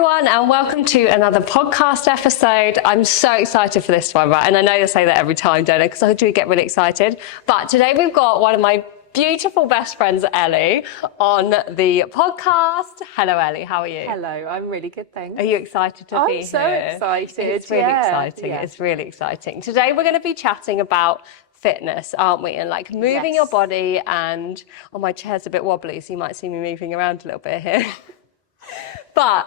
everyone, and welcome to another podcast episode. I'm so excited for this one, right? And I know I say that every time, don't I? Because I do get really excited. But today we've got one of my beautiful best friends, Elly, on the podcast. Hello, Elly. How are you? Hello, I'm really good, thanks. Are you excited to be here? I'm so excited. It's really exciting. Yeah. It's really exciting. Today we're going to be chatting about fitness, aren't we? And like moving your body and, oh, my chair's a bit wobbly, so you might see me moving around a little bit here. But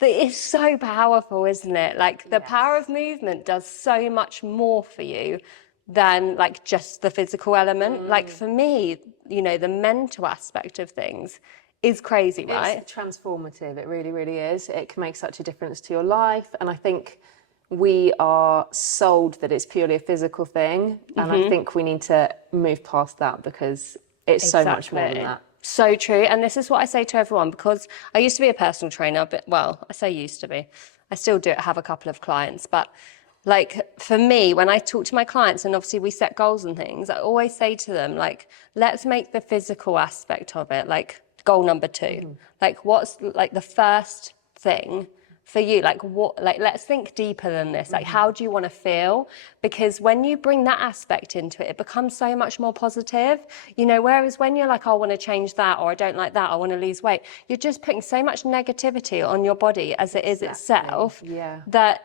it's so powerful, isn't it? Like the power of movement does so much more for you than like just the physical element. Like for me, you know, the mental aspect of things is crazy, right? It's transformative. It really, really is. It can make such a difference to your life. And I think we are sold that it's purely a physical thing. And I think we need to move past that because it's so much more than that. So true. And this is what I say to everyone, because I used to be a personal trainer, but well, I say used to be. I still do have a couple of clients, but like for me, when I talk to my clients and obviously we set goals and things, I always say to them, like, let's make the physical aspect of it, like goal number 2. Like what's like the first thing for you? Like what, like, let's think deeper than this. Like, how do you want to feel? Because when you bring that aspect into it, it becomes so much more positive, you know, whereas when you're like, I want to change that, or I don't like that, I want to lose weight, you're just putting so much negativity on your body as it is itself that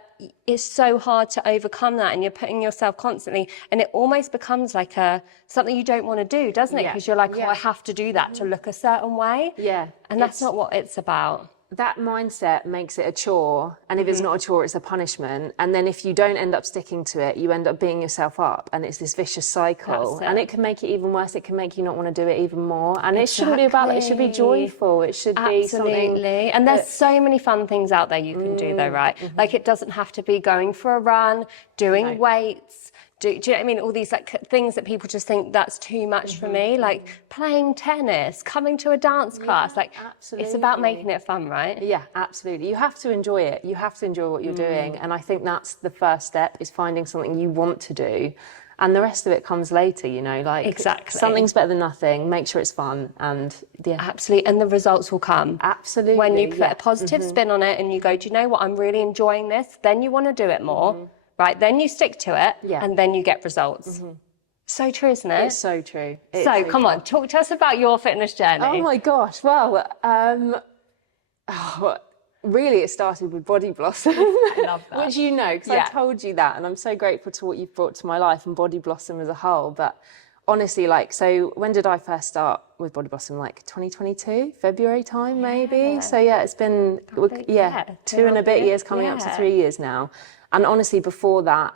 it's so hard to overcome that, and you're putting yourself constantly, and it almost becomes like something you don't want to do, doesn't it? Because you're like, oh, I have to do that to look a certain way. And that's not what it's about. That mindset makes it a chore, and if it's not a chore, it's a punishment. And then if you don't end up sticking to it, you end up beating yourself up, and it's this vicious cycle. And it can make it even worse. It can make you not want to do it even more. And it shouldn't be about that. It should be joyful. It should be something. And there's so many fun things out there you can do, though, right? Like it doesn't have to be going for a run, doing weights. Do you know what I mean? All these like things that people just think that's too much for me, like playing tennis, coming to a dance class. Like it's about making it fun, right? Yeah, absolutely. You have to enjoy it. You have to enjoy what you're doing. And I think that's the first step, is finding something you want to do. And the rest of it comes later, you know, like something's better than nothing. Make sure it's fun. And absolutely. And the results will come. Absolutely. When you put a positive spin on it and you go, do you know what? I'm really enjoying this. Then you want to do it more. Right, then you stick to it, and then you get results. So true, isn't it? It's so true. So come on, talk to us about your fitness journey. Oh my gosh, well, really it started with BodiBlossom. I love that. Which you know, because I told you that, and I'm so grateful to what you've brought to my life and BodiBlossom as a whole. But honestly, like, so when did I first start with BodiBlossom? Like 2022, February time maybe? So yeah, it's been, 2 and a bit years, coming up to 3 years now. And honestly, before that,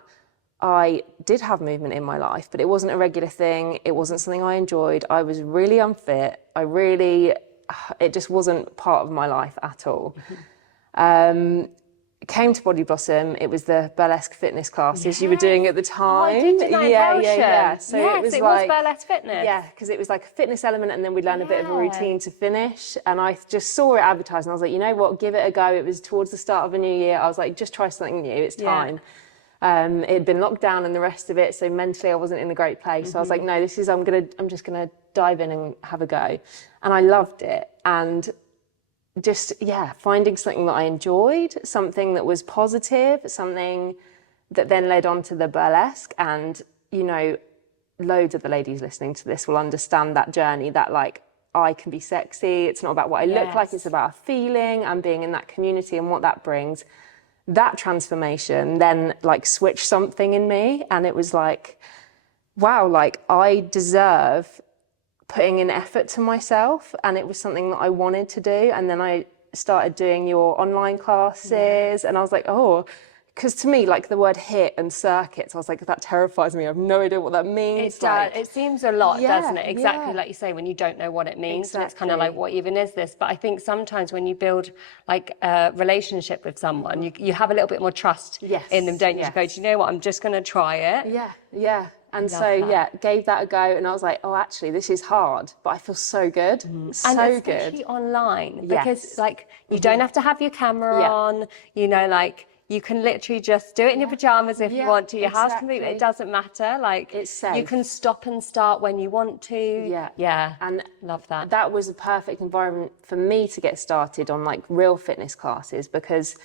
I did have movement in my life, but it wasn't a regular thing. It wasn't something I enjoyed. I was really unfit. It just wasn't part of my life at all. Came to BodiBlossom. It was the burlesque fitness classes you were doing at the time. Oh, I did that. Yeah. So it was burlesque fitness. Yeah, because it was like a fitness element, and then we'd learn a bit of a routine to finish. And I just saw it advertised, and I was like, you know what, give it a go. It was towards the start of a new year. I was like, just try something new. It's time. It had been locked down and the rest of it, so mentally I wasn't in a great place. So I was like, no, I'm just gonna dive in and have a go. And I loved it. And just, finding something that I enjoyed, something that was positive, something that then led on to the burlesque. And, you know, loads of the ladies listening to this will understand that journey, that like, I can be sexy. It's not about what I look like. It's about a feeling and being in that community and what that brings. That transformation then like switched something in me. And it was like, wow, like I deserve putting in effort to myself, and it was something that I wanted to do. And then I started doing your online classes, and I was like, oh, because to me, like the word HIIT and circuits, I was like, that terrifies me. I have no idea what that means. It does. It seems a lot, doesn't it? Exactly like you say, when you don't know what it means. And it's kind of like, what even is this? But I think sometimes when you build like a relationship with someone, you have a little bit more trust in them, don't you? You go, do you know what? I'm just going to try it. Yeah. And so, gave that a go, and I was like, oh, actually, this is hard, but I feel so good, so and especially good. online, because like you don't have to have your camera on, you know, like you can literally just do it in your pajamas if you want to. Your house can be, it doesn't matter. Like, it's safe. You can stop and start when you want to. Yeah. And love that. That was a perfect environment for me to get started on like real fitness classes, because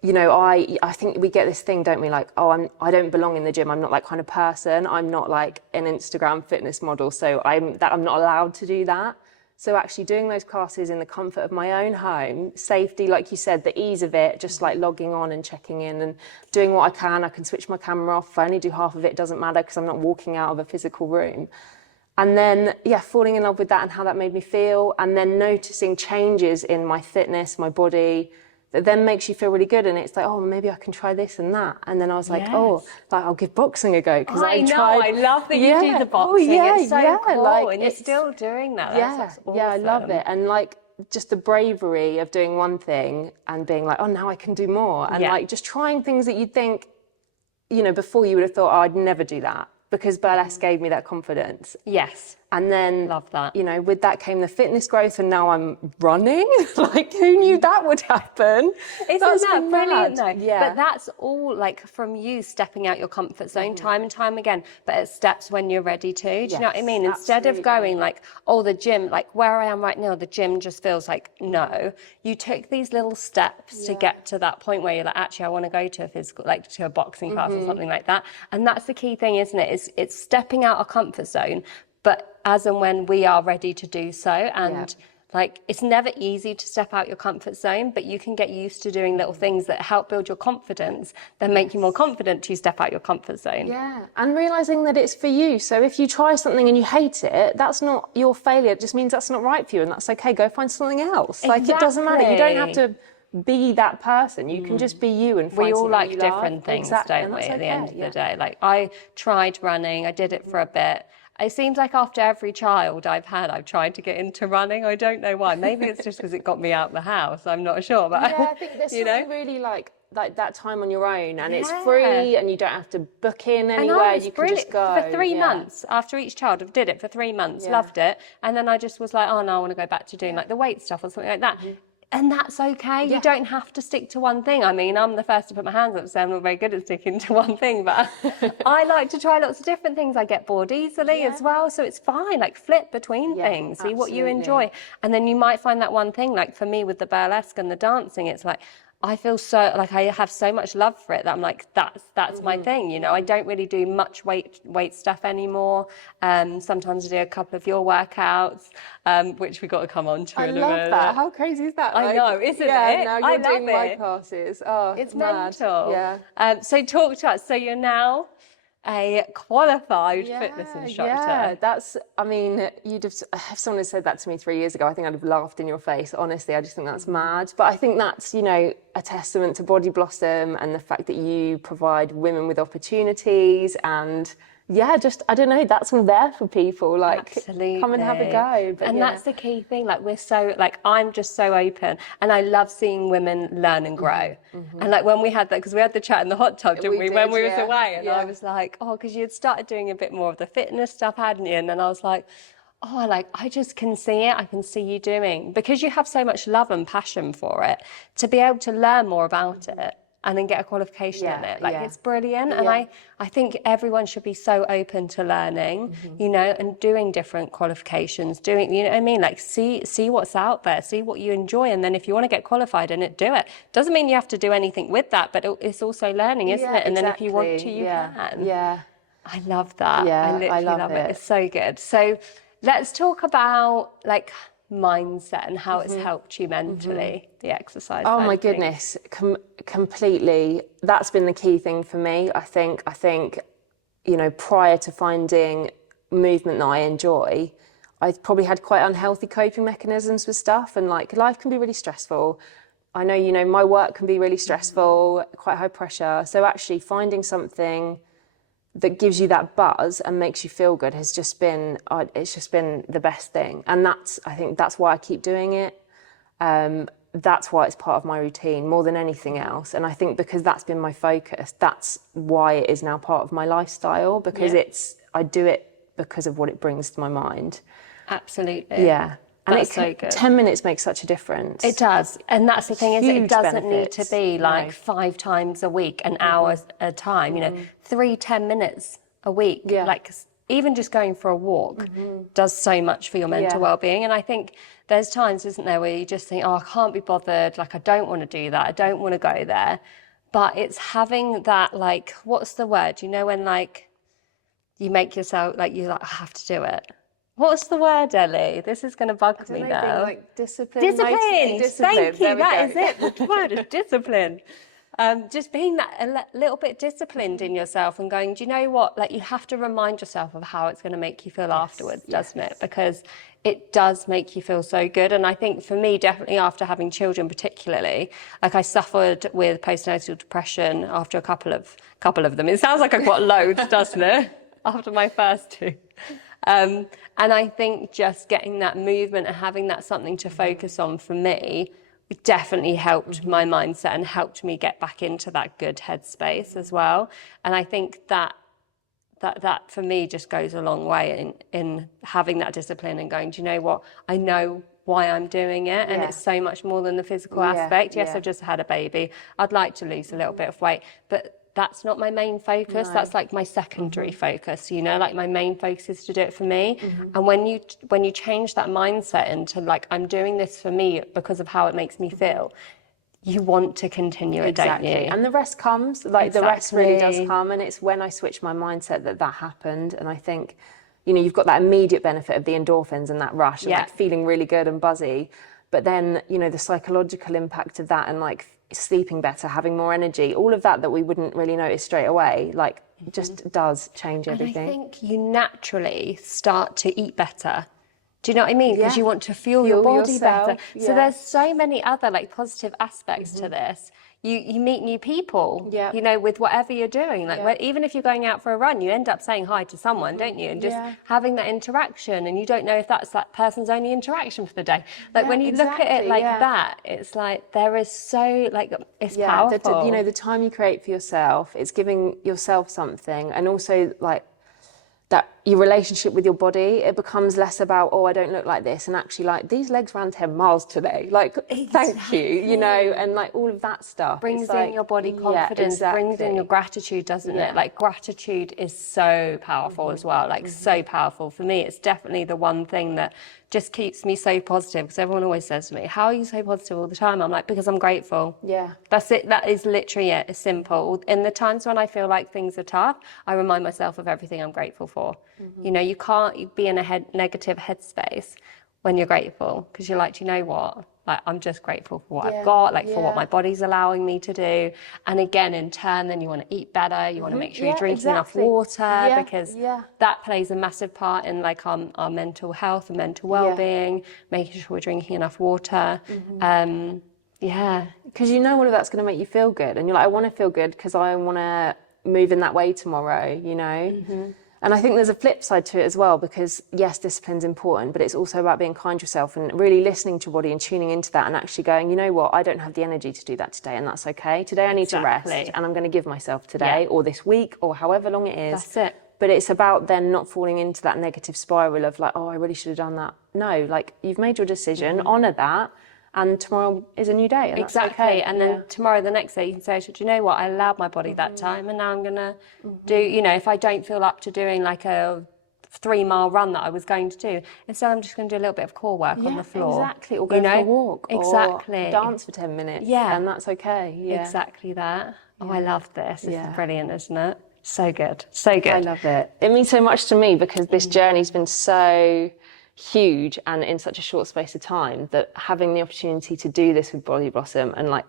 you know, I think we get this thing, don't we? Like, oh, I don't belong in the gym. I'm not that kind of person. I'm not like an Instagram fitness model, so I'm not allowed to do that. So actually doing those classes in the comfort of my own home, safety, like you said, the ease of it, just like logging on and checking in and doing what I can. I can switch my camera off. If I only do half of it, it doesn't matter because I'm not walking out of a physical room. And then, falling in love with that and how that made me feel, and then noticing changes in my fitness, my body, that then makes you feel really good. And it's like, oh, maybe I can try this and that. And then I was like, I'll give boxing a go. Because I love that you do the boxing. It's so cool. Like, and you're still doing that. That's awesome. I love it. And like, just the bravery of doing one thing and being like, oh, now I can do more. And like, just trying things that you'd think, you know, before you would have thought, oh, I'd never do that. Because burlesque gave me that confidence. Yes. And then, love that. You know, with that came the fitness growth, and now I'm running. Like, who knew that would happen? Isn't that brilliant, though? Yeah. But that's all, like, from you stepping out your comfort zone time and time again, but it steps when you're ready to. Do you know what I mean? Instead of going like, oh, the gym, like where I am right now, the gym just feels like, no. You took these little steps to get to that point where you're like, actually, I want to go to a physical, like to a boxing class or something like that. And that's the key thing, isn't it? It's stepping out our comfort zone, but as and when we are ready to do so. And like, it's never easy to step out your comfort zone, but you can get used to doing little things that help build your confidence, then make you more confident to step out your comfort zone. Yeah, and realising that it's for you. So if you try something and you hate it, that's not your failure. It just means that's not right for you, and that's okay. Go find something else. Exactly. Like, it doesn't matter. You don't have to be that person. You can just be you and find we all something like you different love. things, Exactly. don't we, at the end of the day? Like, I tried running, I did it for a bit. It seems like after every child I've had, I've tried to get into running. I don't know why. Maybe it's just because it got me out of the house. I'm not sure. But I think there's something really like that time on your own, and it's free, and you don't have to book in anywhere. You can just go. For 3 months after each child, I did it for 3 months, loved it. And then I just was like, oh no, I want to go back to doing like the weight stuff or something like that. And that's okay. You don't have to stick to one thing. I mean, I'm the first to put my hands up, so I'm not very good at sticking to one thing, but I like to try lots of different things. I get bored easily as well, so it's fine. Like, flip between things, see what you enjoy. And then you might find that one thing, like for me with the burlesque and the dancing, it's like, I feel so, like I have so much love for it that I'm like, that's my thing, you know. I don't really do much weight stuff anymore. Sometimes I do a couple of your workouts, which we got to come on to in a minute. I love that. How crazy is that? I know, isn't it? Now you're doing my classes. Oh, it's mad. mental. Yeah. So talk to us. So you're now a qualified fitness instructor. Yeah, that's, I mean, if someone had said that to me 3 years ago, I think I'd have laughed in your face. Honestly, I just think that's mad. But I think that's, you know, a testament to BodiBlossom and the fact that you provide women with opportunities, and just, I don't know, that's all there for people. Like, absolutely, come and have a go. But and that's the key thing. Like, we're so, like, I'm just so open, and I love seeing women learn and grow. And like, when we had that, because we had the chat in the hot tub, didn't we when we was away, and I was like, oh, because you had started doing a bit more of the fitness stuff, hadn't you? And then I was like, oh, like, I just can see it. I can see you doing, because you have so much love and passion for it, to be able to learn more about it and then get a qualification in it. Like, it's brilliant. And I think everyone should be so open to learning, you know, and doing different qualifications, doing, you know what I mean? Like, see what's out there, see what you enjoy. And then if you want to get qualified in it, do it. Doesn't mean you have to do anything with that, but it's also learning, isn't it? And then if you want to, you can. Yeah. I love that. I literally love it. It's so good. So let's talk about, like, mindset and how it's helped you mentally, the exercise. Oh my goodness, completely. That's been the key thing for me. I think, you know, prior to finding movement that I enjoy, I probably had quite unhealthy coping mechanisms with stuff, and like, life can be really stressful. I know, you know, my work can be really stressful, quite high pressure. So actually finding something that gives you that buzz and makes you feel good has just been, it's just been the best thing. And I think that's why I keep doing it. That's why it's part of my routine more than anything else. And I think because that's been my focus, that's why it is now part of my lifestyle, because I do it because of what it brings to my mind. Absolutely. Yeah. That's so good. 10 minutes makes such a difference. It does. And that's the thing, is it Huge doesn't benefits. need to be like 5 times a week, an hour at a time, you know, 3 10 minutes a week. Yeah. Like even just going for a walk does so much for your mental well-being. And I think there's times, isn't there, where you just think, oh, I can't be bothered, like I don't want to do that, I don't want to go there. But it's having that, like, what's the word? You know, when like you make yourself, like you like, I have to do it. What's the word, Elly? This is going to bug me now. Being like discipline. Discipline. Thank you. That is it. The word is discipline. Just being that a little bit disciplined in yourself and going, do you know what? Like you have to remind yourself of how it's going to make you feel afterwards, doesn't it? Because it does make you feel so good. And I think for me, definitely after having children, particularly, like I suffered with postnatal depression after a couple of them. It sounds like I've got loads, doesn't it? After my first 2. And I think just getting that movement and having that something to focus on for me definitely helped my mindset and helped me get back into that good headspace as well. And I think that for me just goes a long way in having that discipline and going, do you know what? I know why I'm doing it, and it's so much more than the physical aspect. Yes, I've just had a baby. I'd like to lose a little bit of weight, but that's not my main focus. No. That's like my secondary focus, you know, like my main focus is to do it for me. And when you change that mindset into like, I'm doing this for me because of how it makes me feel, you want to continue it, don't you? And the rest comes, like the rest really does come. And it's when I switched my mindset that happened. And I think, you know, you've got that immediate benefit of the endorphins and that rush and like feeling really good and buzzy. But then, you know, the psychological impact of that and like sleeping better, having more energy, all of that we wouldn't really notice straight away, like just does change everything. And I think you naturally start to eat better. Do you know what I mean? Because you want to fuel your body yourself, better. So there's so many other like positive aspects to this. You meet new people, you know, with whatever you're doing. Like even if you're going out for a run, you end up saying hi to someone, don't you? And just having that interaction, and you don't know if that's that person's only interaction for the day. Like when you look at it like that, it's like there is so like it's powerful. You know, the time you create for yourself, it's giving yourself something, and also like that your relationship with your body, it becomes less about, oh, I don't look like this, and actually like these legs ran 10 miles today, like thank you, you know, and like all of that stuff brings in your body confidence, brings in your gratitude, doesn't it? Like gratitude is so powerful as well, like so powerful. For me, it's definitely the one thing that just keeps me so positive, because everyone always says to me, how are you so positive all the time? I'm like, because I'm grateful. That's it. That is literally it. It's simple. In the times when I feel like things are tough, I remind myself of everything I'm grateful for. You know, you can't be in a negative headspace when you're grateful, because you're like, you know what? Like, I'm just grateful for what I've got, like for what my body's allowing me to do. And again, in turn, then you want to eat better. You want to make sure you're drinking enough water, because that plays a massive part in like our mental health and mental well-being, making sure we're drinking enough water. Because you know all of that's going to make you feel good. And you're like, I want to feel good because I want to move in that way tomorrow, you know? And I think there's a flip side to it as well, because yes, discipline's important, but it's also about being kind to yourself and really listening to your body and tuning into that and actually going, you know what, I don't have the energy to do that today, and that's okay. Today I need to rest, and I'm going to give myself today or this week or however long it is. That's it. But it's about then not falling into that negative spiral of like, oh, I really should have done that. No, like you've made your decision, honour that. And tomorrow is a new day. And exactly. Okay. And then tomorrow, the next day, you can say, do you know what? I allowed my body that time, and now I'm going to do, you know, if I don't feel up to doing like a 3-mile run that I was going to do, instead I'm just going to do a little bit of core work on the floor. Exactly. Or go for a walk. Exactly. Or dance for 10 minutes. Yeah. And that's okay. Yeah. Exactly that. Oh, I love this. This is brilliant, isn't it? So good. So good. I love it. It means so much to me, because this journey's been so huge and in such a short space of time, that having the opportunity to do this with BodiBlossom and like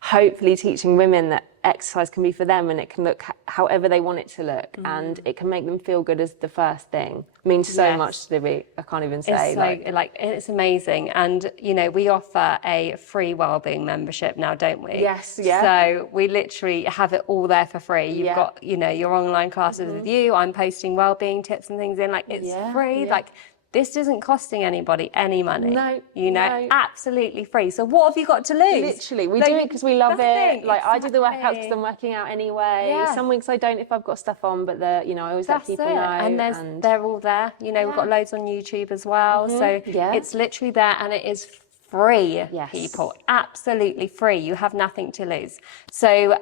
hopefully teaching women that exercise can be for them and it can look however they want it to look, and it can make them feel good as the first thing, means so much to me. I can't even say. It's so, it's amazing. And you know, we offer a free wellbeing membership now, don't we? Yes. Yeah. So we literally have it all there for free. You've got, you know, your online classes with you. I'm posting wellbeing tips and things in, like it's free. Like This isn't costing anybody any money. No, you know, no. absolutely free. So what have you got to lose? Literally, we do it because we love it. Like I do the workouts because I'm working out anyway. Yeah. Some weeks I don't if I've got stuff on, but I always let people know. And they're all there. You know, we've got loads on YouTube as well. So it's literally there, and it is free, people. Absolutely free. You have nothing to lose. So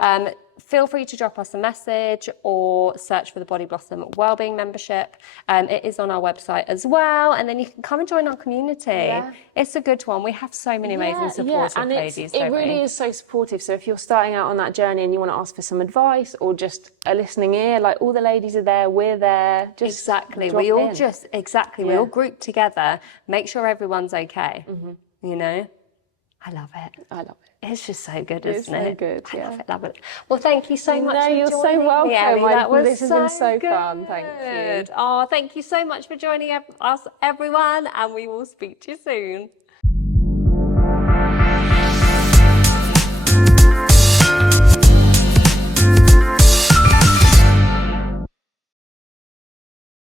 feel free to drop us a message or search for the BodiBlossom Wellbeing membership. It is on our website as well, and then you can come and join our community. It's a good one. We have so many amazing supportive ladies. It really is so supportive. So if you're starting out on that journey and you want to ask for some advice or just a listening ear, like all the ladies are there, we're there. Just we all group together, make sure everyone's okay. You know, I love it. It's just so good, isn't it? It's so good, I love it. Well, thank you so much for you're so joining welcome. me, Elly. This has been so fun. Thank you. Oh, thank you so much for joining us, everyone, and we will speak to you soon.